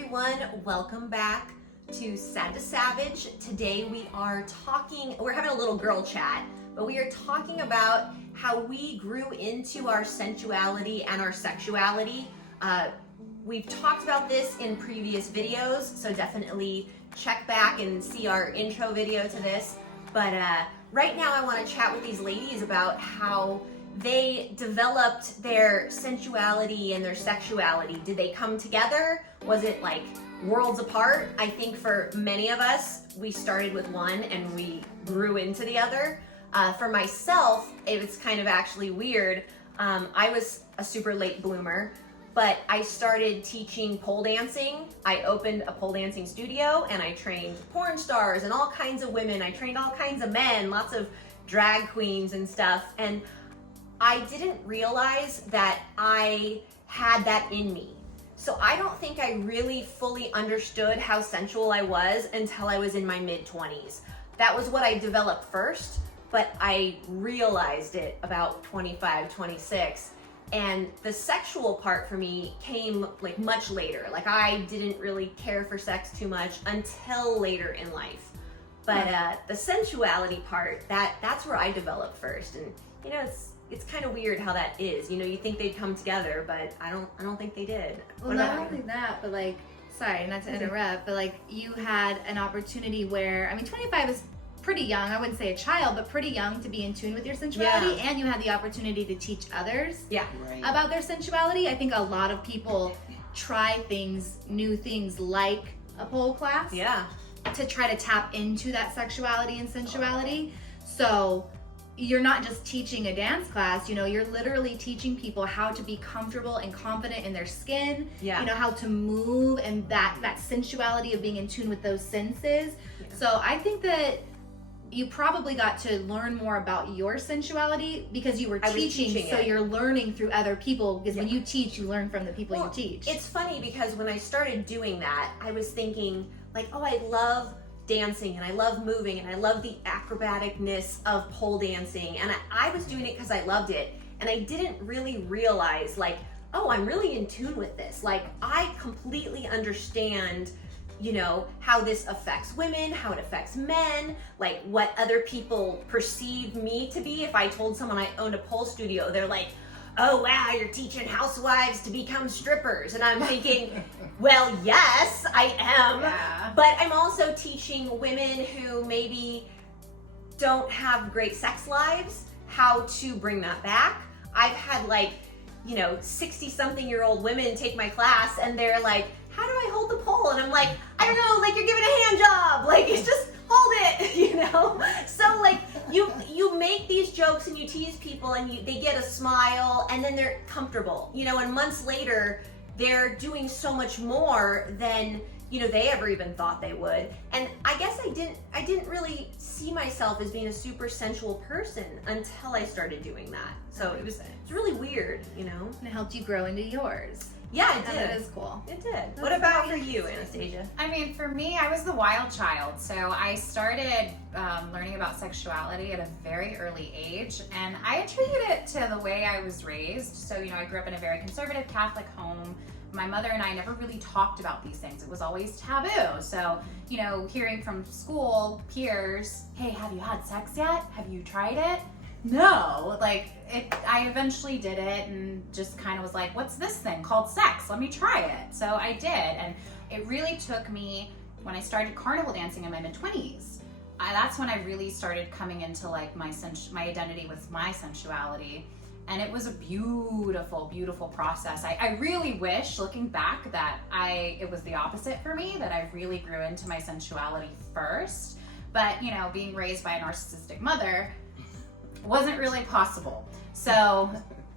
everyone, welcome back to Sad to Savage. Today we're having a little girl chat, but we are talking about how we grew into our sensuality and our sexuality. We've talked about this in previous videos, so definitely check back and see our intro video to this. But right now I want to chat with these ladies about how they developed their sensuality and their sexuality. Did they come together? Was it like worlds apart? I think for many of us, we started with one and we grew into the other. For myself, it was kind of actually weird. I was a super late bloomer, but I started teaching pole dancing. I opened a pole dancing studio and I trained porn stars and all kinds of women. I trained all kinds of men, lots of drag queens and stuff. And I didn't realize that I had that in me. So I don't think I really fully understood how sensual I was until I was in my mid-20s. That was what I developed first, but I realized it about 25, 26. And the sexual part for me came like much later. Like I didn't really care for sex too much until later in life. But the sensuality part, that's where I developed first. And you know, it's kind of weird how that is. You know, you think they'd come together, but I don't think they did. Well, not only that, but like, sorry, not to interrupt, but like you had an opportunity where, I mean, 25 is pretty young. I wouldn't say a child, but pretty young to be in tune with your sensuality. Yeah. And you had the opportunity to teach others about their sensuality. I think a lot of people try new things like a pole class to try to tap into that sexuality and sensuality. So you're not just teaching a dance class, you know, you're literally teaching people how to be comfortable and confident in their skin, you know, how to move, and that sensuality of being in tune with those senses. So I think that you probably got to learn more about your sensuality because you were teaching, so you're learning through other people, because when you teach, you learn from the people you teach. It's funny because when I started doing that, I was thinking like, oh, I love dancing and I love moving and I love the acrobaticness of pole dancing, and I was doing it because I loved it, and I didn't really realize like, oh, I'm really in tune with this. Like I completely understand, you know, how this affects women, how it affects men, like what other people perceive me to be. If I told someone I owned a pole studio, they're like, oh wow, you're teaching housewives to become strippers. And I'm thinking, well, yes, I am, but I'm also teaching women who maybe don't have great sex lives how to bring that back. I've had like, you know, 60-something-year-old women take my class and they're like, how do I hold the pole? And I'm like, I don't know, like you're giving a hand job, like it's just hold it, you know? So like you make these jokes and you tease people and they get a smile and then they're comfortable, you know, and months later they're doing so much more than, you know, they ever even thought they would. And I guess I didn't really see myself as being a super sensual person until I started doing that. So it's really weird, you know? And it helped you grow into yours. Yeah, it did. That is cool. It did. What about for you, Anastasia? I mean, for me, I was the wild child. So I started learning about sexuality at a very early age. And I attribute it to the way I was raised. So, you know, I grew up in a very conservative Catholic home. My mother and I never really talked about these things. It was always taboo. So, you know, hearing from school peers, hey, have you had sex yet? Have you tried it? No, like I eventually did it and just kind of was like, what's this thing called sex? Let me try it. So I did, and it really took me, when I started carnival dancing in my mid-20s, that's when I really started coming into like my identity with my sensuality. And it was a beautiful, beautiful process. I really wish, looking back, that it was the opposite for me, that I really grew into my sensuality first. But, you know, being raised by a narcissistic mother wasn't really possible. So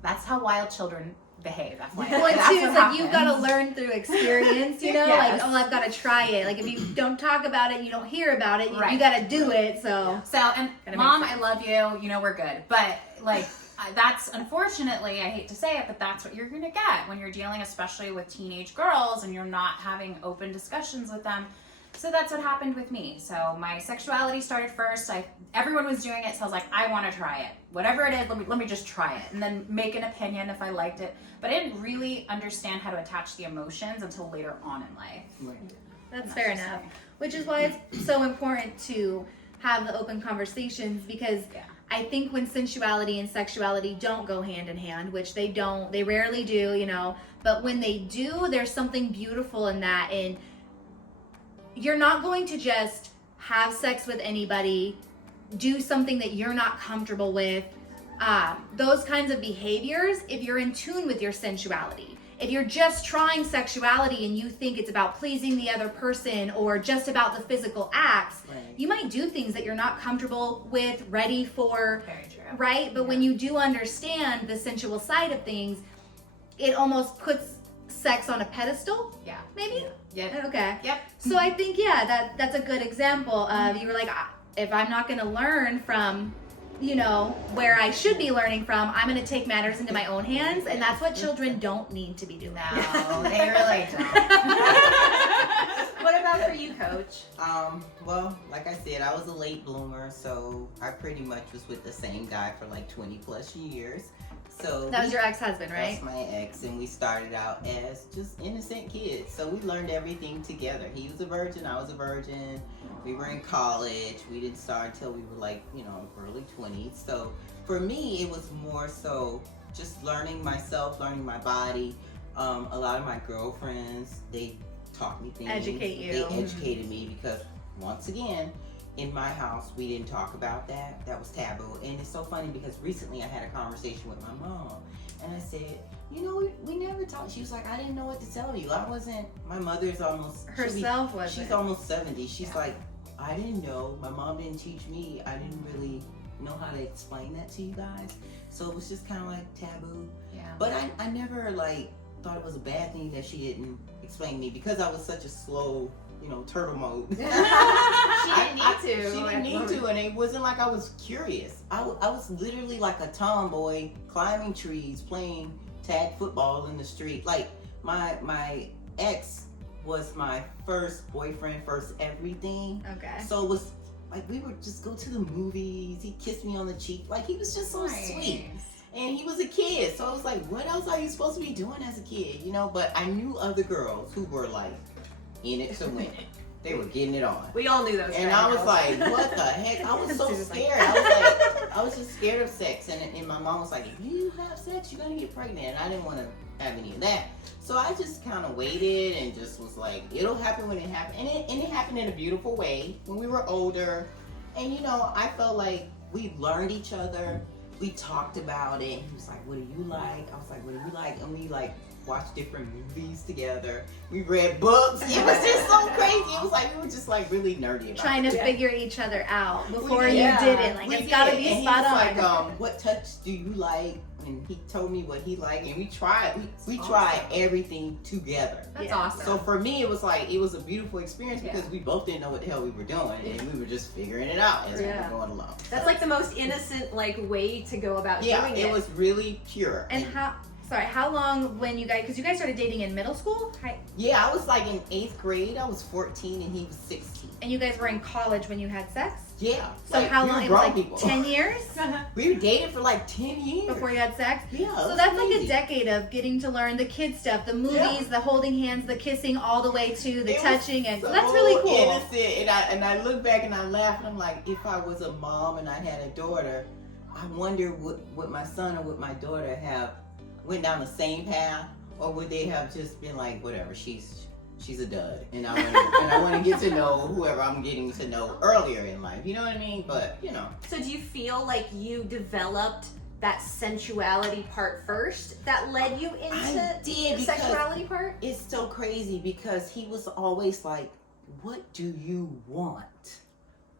that's how wild children behave. Well, too, it's like you've got to learn through experience, you know? Like, oh, I've got to try it. Like if you don't talk about it, you don't hear about it, you got to do it. So and Mom, I love you, you know, we're good. But like, that's unfortunately, I hate to say it, but that's what you're going to get when you're dealing, especially with teenage girls, and you're not having open discussions with them. So that's what happened with me. So my sexuality started first. Everyone was doing it, so I was like, I want to try it. Whatever it is, let me just try it, and then make an opinion if I liked it. But I didn't really understand how to attach the emotions until later on in life. Right. That's fair enough. Which is why it's so important to have the open conversations, because I think when sensuality and sexuality don't go hand in hand, which they don't, they rarely do, you know, but when they do, there's something beautiful in that. And you're not going to just have sex with anybody, do something that you're not comfortable with. Those kinds of behaviors, if you're in tune with your sensuality. If you're just trying sexuality and you think it's about pleasing the other person or just about the physical acts, you might do things that you're not comfortable with, ready for, Very true. right? But when you do understand the sensual side of things, it almost puts sex on a pedestal, Yeah. maybe? Yep. Okay. Yep. So I think, that's a good example of, you were like, if I'm not going to learn from, you know, where I should be learning from, I'm going to take matters into my own hands. And that's what children don't need to be doing. No, they really don't. What about for you, Coach? Well, like I said, I was a late bloomer, so I pretty much was with the same guy for like 20 plus years. So That was your ex-husband, right? That's my ex, and we started out as just innocent kids. So we learned everything together. He was a virgin, I was a virgin. We were in college. We didn't start until we were like, you know, early 20s. So for me, it was more so just learning myself, learning my body. A lot of my girlfriends, they taught me things. Educate you. They educated me because, once again, in my house, we didn't talk about that. That was taboo. And it's so funny because recently I had a conversation with my mom. And I said, you know, we never talked. She was like, I didn't know what to tell you. My mother's almost... Herself wasn't. She's almost 70. She's like, I didn't know. My mom didn't teach me. I didn't really know how to explain that to you guys. So it was just kind of like taboo. Yeah. But I never like thought it was a bad thing that she didn't explain to me because I was such a slow, you know, turtle mode. She didn't need to. She didn't need to, and it wasn't like I was curious. I was literally like a tomboy climbing trees, playing tag football in the street. Like my ex was my first boyfriend, first everything. Okay. So it was like we would just go to the movies. He kissed me on the cheek. Like he was just so sweet. And he was a kid. So I was like, what else are you supposed to be doing as a kid? You know, but I knew other girls who were like in it to win it. They were getting it on. We all knew those. And I was like, what the heck? I was so scared. I was just scared of sex. And my mom was like, if you have sex, you're going to get pregnant. And I didn't want to have any of that. So I just kind of waited and just was like, it'll happen when it happens. And it happened in a beautiful way when we were older. And, you know, I felt like we learned each other. We talked about it. He was like, what do you like? I was like, what do you like? And we like watched different movies together. We read books. It was just so crazy. It was like we were just like really nerdy about Trying it. to figure each other out before did. you Yeah. did it. Like, We it's got to did. be And spot on. he was like, what touch do you like? And he told me what he liked, and we tried. We tried everything together. That's Yeah. awesome. So for me, it was like it was a beautiful experience because Yeah. we both didn't know what the hell we were doing, and we were just figuring it out as we were going along. That's like the most innocent like way to go about doing it was really pure. And how long when you guys, because you guys started dating in middle school? Yeah, I was like in 8th grade. I was 14 and he was 16. And you guys were in college when you had sex? Yeah. So like, how we long? were It was grown like people. 10 years We were dating for like 10 years. before you had sex? Yeah. it So was that's like a crazy. decade of getting to learn the kid stuff, the movies, the holding hands, the kissing, all the way to the It was touching, and so that's really cool. innocent. And I look back and I laugh and I'm like, if I was a mom and I had a daughter, I wonder would my son or would my daughter have went down the same path, or would they have just been like, whatever, she's a dud, and I want to get to know whoever I'm getting to know earlier in life. You know what I mean? But you know. So do you feel like you developed that sensuality part first that led you into I did, the because sexuality part? It's so crazy because he was always like, what do you want?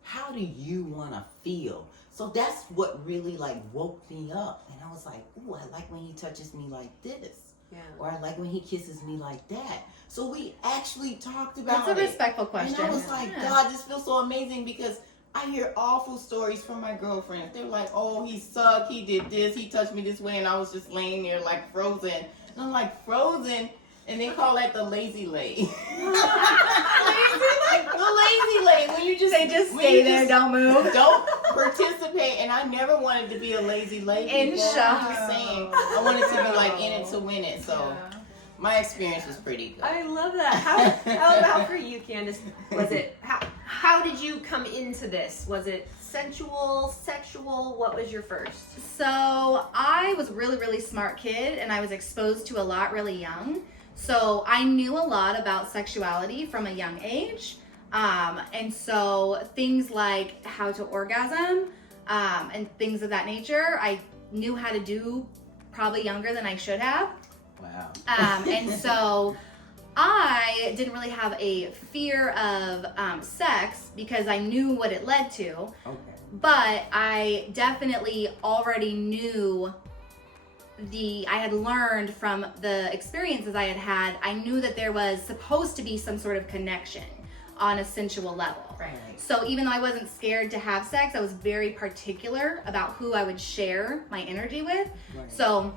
How do you want to feel? So that's what really like woke me up. And I was like, ooh, I like when he touches me like this. Yeah. Or I like when he kisses me like that. So we actually talked about That's a it. respectful question. And I was like, Yeah. God, this feels so amazing because I hear awful stories from my girlfriends. They're like, oh, he sucked, he did this, he touched me this way, and I was just laying there like frozen. And I'm like, frozen? And they call that the lazy lay. The lazy lay, when you just stay there, don't move. Don't participate. And I never wanted to be a lazy lay. In shock. I'm saying I wanted to be like in it to win it. So my experience was pretty good. I love that. How about for you, Candace? Was it how did you come into this? Was it sensual, sexual? What was your first? So I was a really, really smart kid, and I was exposed to a lot really young. So I knew a lot about sexuality from a young age. And so things like how to orgasm, and things of that nature, I knew how to do probably younger than I should have. Wow. And so I didn't really have a fear of sex because I knew what it led to. Okay. But I definitely already knew I had learned from the experiences I had, I knew that there was supposed to be some sort of connection on a sensual level. Right. So even though I wasn't scared to have sex, I was very particular about who I would share my energy with. Right. So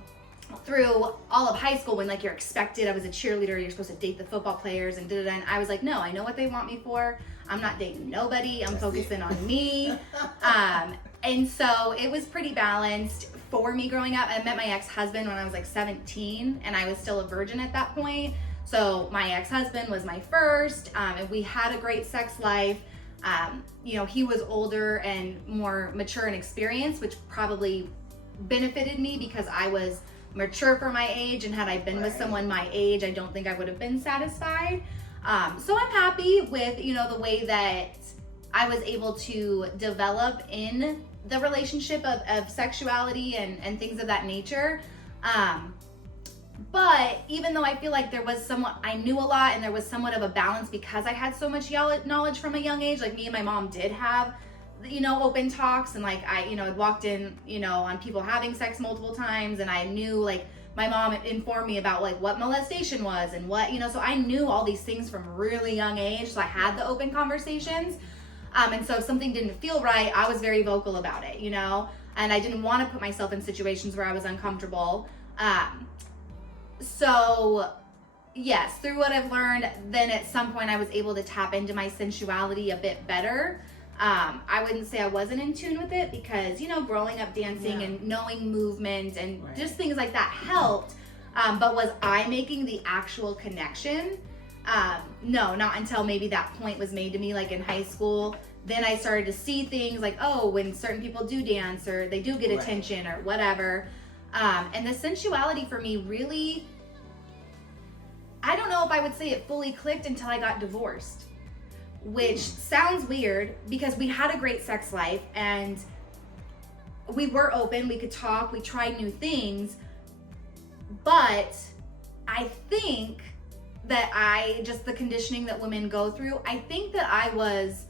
through all of high school, when like you're expected, I was a cheerleader, you're supposed to date the football players and da-da-da, and I was like, no, I know what they want me for. I'm not dating nobody. I'm focusing on me. And so it was pretty balanced for me growing up. I met my ex-husband when I was like 17, and I was still a virgin at that point. So my ex-husband was my first, and we had a great sex life. You know, he was older and more mature and experienced, which probably benefited me because I was mature for my age, and had I been with someone my age, I don't think I would have been satisfied. So I'm happy with, you know, the way that I was able to develop in the relationship of sexuality and things of that nature. But even though I feel like there was I knew a lot, and there was somewhat of a balance because I had so much knowledge from a young age. Like me and my mom did have, you know, open talks, and like I, you know, had walked in, you know, on people having sex multiple times, and I knew, like, my mom informed me about like what molestation was and what, you know, so I knew all these things from a really young age. So I had the open conversations. And so if something didn't feel right, I was very vocal about it, you know, and I didn't want to put myself in situations where I was uncomfortable. So yes, through what I've learned, then at some point I was able to tap into my sensuality a bit better. I wouldn't say I wasn't in tune with it because, you know, growing up dancing and knowing movement and just things like that helped. But was I making the actual connection? No, not until maybe that point was made to me, like in high school. Then I started to see things like, oh, when certain people do dance or they do get attention or whatever. And the sensuality for me really, I don't know if I would say it fully clicked until I got divorced. Which sounds weird because we had a great sex life and we were open, we could talk, we tried new things. But I think that just the conditioning that women go through, I think that I was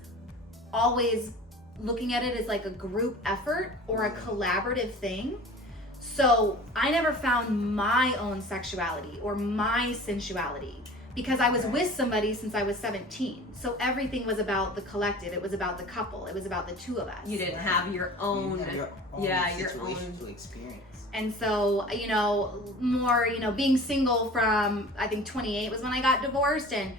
always looking at it as like a group effort or a collaborative thing. So I never found my own sexuality or my sensuality because I was with somebody since I was 17. So everything was about the collective. It was about the couple. It was about the two of us. You didn't have your own, your own to experience. And so, you know, more, you know, being single from, I think 28 was when I got divorced, and,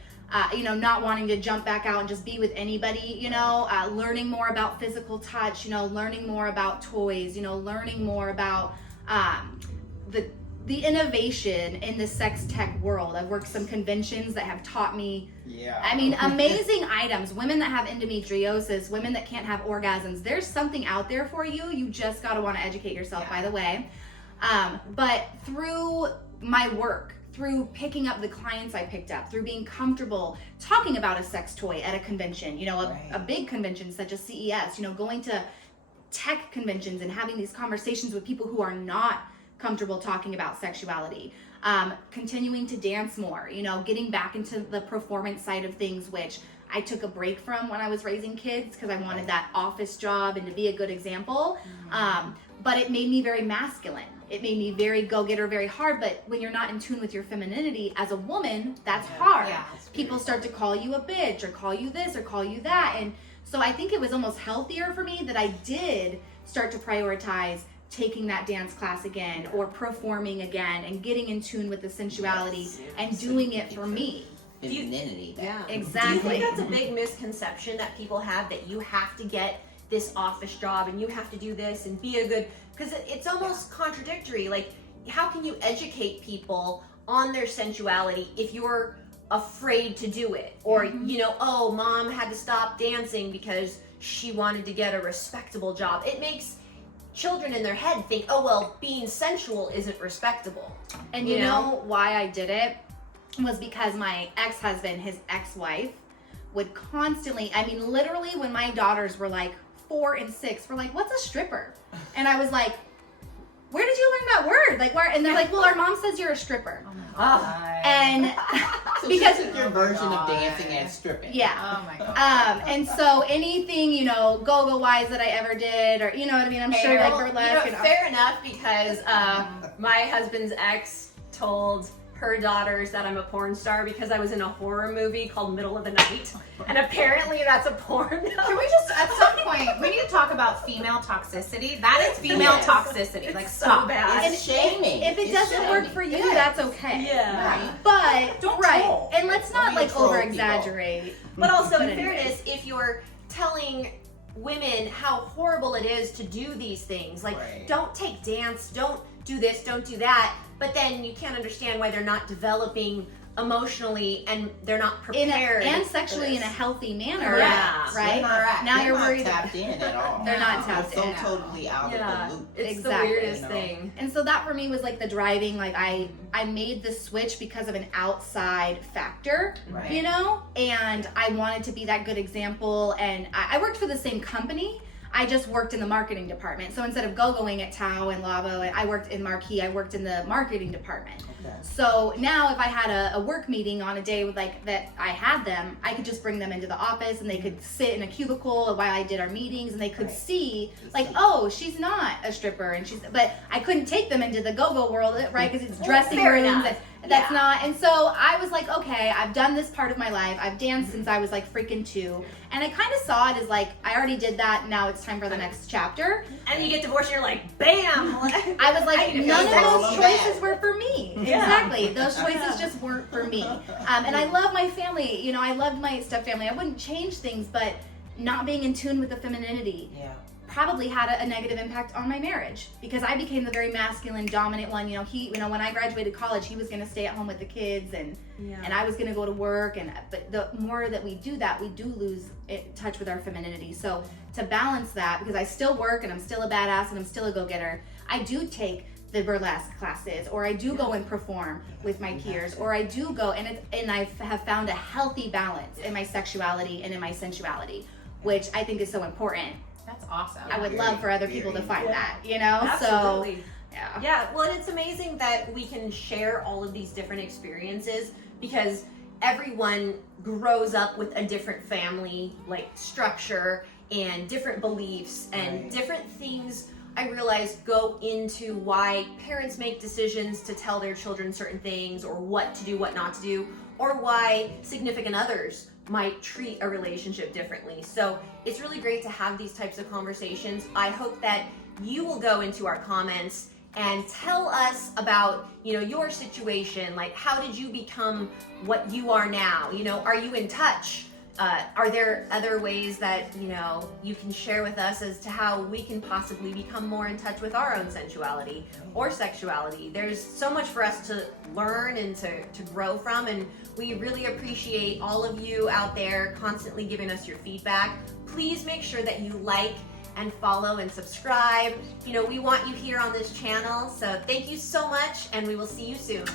you know, not wanting to jump back out and just be with anybody, you know, learning more about physical touch, you know, learning more about toys, you know, learning more about the innovation in the sex tech world. I've worked some conventions that have taught me, I mean, amazing items. Women that have endometriosis, women that can't have orgasms. There's something out there for you. You just got to want to educate yourself, by the way. But through my work, through picking up the clients I picked up, through being comfortable talking about a sex toy at a convention, you know, a big convention such as CES, you know, going to tech conventions and having these conversations with people who are not comfortable talking about sexuality, continuing to dance more, you know, getting back into the performance side of things, which I took a break from when I was raising kids because I wanted that office job and to be a good example. But it made me very masculine. It made me very go-getter, very hard. But when you're not in tune with your femininity as a woman, that's hard. Yeah, people start to call you a bitch or call you this or call you that. And so I think it was almost healthier for me that I did start to prioritize taking that dance class again or performing again and getting in tune with the sensuality and doing it for me. Femininity. Yeah. Exactly. Do you think that's a big misconception that people have, that you have to get this office job and you have to do this and be a good, because it's almost contradictory. Like, how can you educate people on their sensuality if you're afraid to do it? Or, you know, oh, mom had to stop dancing because she wanted to get a respectable job. It makes children in their head think, oh, well, being sensual isn't respectable. And you know why I did it? Was because my ex-husband, his ex-wife, would constantly, I mean, literally when my daughters were like 4 and 6, we're like, what's a stripper? And I was like, where did you learn that word? Like, where? And they're like, well, our mom says you're a stripper. Oh my God. And So because this is your version of dancing and stripping. yeah. Oh my God. And so anything, you know, go-go wise that I ever did, or you know what I mean, I'm sure like burlesque. You know, fair enough, because my husband's ex told her daughters that I'm a porn star because I was in a horror movie called Middle of the Night, and apparently that's a porn. Can we just, at some point, we need to talk about female toxicity. That is female toxicity. Like, so stop. bad. It's shaming. If it It's doesn't work shaming. for you, Yeah. that's okay. Yeah. But Don't right, troll. and let's not Don't like troll over people. exaggerate. But also, But in anyways. fairness, if you're telling women how horrible it is to do these things, like, Right. don't take dance, don't do this, don't do that, but then you can't understand why they're not developing emotionally and they're not prepared and for sexually in a this. healthy manner, Correct. right? Correct. Now They're you're not worried. tapped in at all. They're not They're tapped so in. totally out Yeah, of the loop. it's Exactly. the weirdest You know? thing. And so that for me was like the driving, like I made the switch because of an outside factor, Right. you know, and I wanted to be that good example. And I worked for the same company. I just worked in the marketing department. So instead of go-going at Tao and Lavo, and I worked in Marquee, I worked in the marketing department. Okay. So now if I had a work meeting on a day with like that I had them, I could just bring them into the office and they could sit in a cubicle while I did our meetings, and they could Right. see like, oh, she's not a stripper, and but I couldn't take them into the go-go world, right? Because it's dressing fair rooms enough. and that's Yeah. not. And so I was like, okay, I've done this part of my life. I've danced since I was like freaking 2, and I kind of saw it as like I already did that. Now it's time for the next chapter. And you get divorced and you're like, bam! I was like, I need to none feel of all those of choices that. were for me. Yeah. Exactly. Those choices just weren't for me. And I love my family. You know, I loved my step family. I wouldn't change things, but not being in tune with the femininity Yeah. probably had a negative impact on my marriage, because I became the very masculine, dominant one. You know, when I graduated college, he was going to stay at home with the kids, and I was going to go to work. But the more that we do that, we do lose touch with our femininity. So to balance that, because I still work and I'm still a badass and I'm still a go-getter, I do take the burlesque classes, or I do go and perform with my peers, or I do go and I have found a healthy balance in my sexuality and in my sensuality, which I think is so important. That's awesome. I would love for other people to find Yeah. that, you know? Absolutely. So, yeah. Yeah, well, and it's amazing that we can share all of these different experiences, because everyone grows up with a different family like structure and different beliefs and Right. different things. I realize go into why parents make decisions to tell their children certain things, or what to do, what not to do, or why significant others might treat a relationship differently. So it's really great to have these types of conversations. I hope that you will go into our comments and tell us about, you know, your situation. Like, how did you become what you are now? You know, are you in touch? Are there other ways that, you know, you can share with us as to how we can possibly become more in touch with our own sensuality or sexuality? There's so much for us to learn and to grow from, and we really appreciate all of you out there constantly giving us your feedback. Please make sure that you like and follow and subscribe. You know, we want you here on this channel, so thank you so much, and we will see you soon.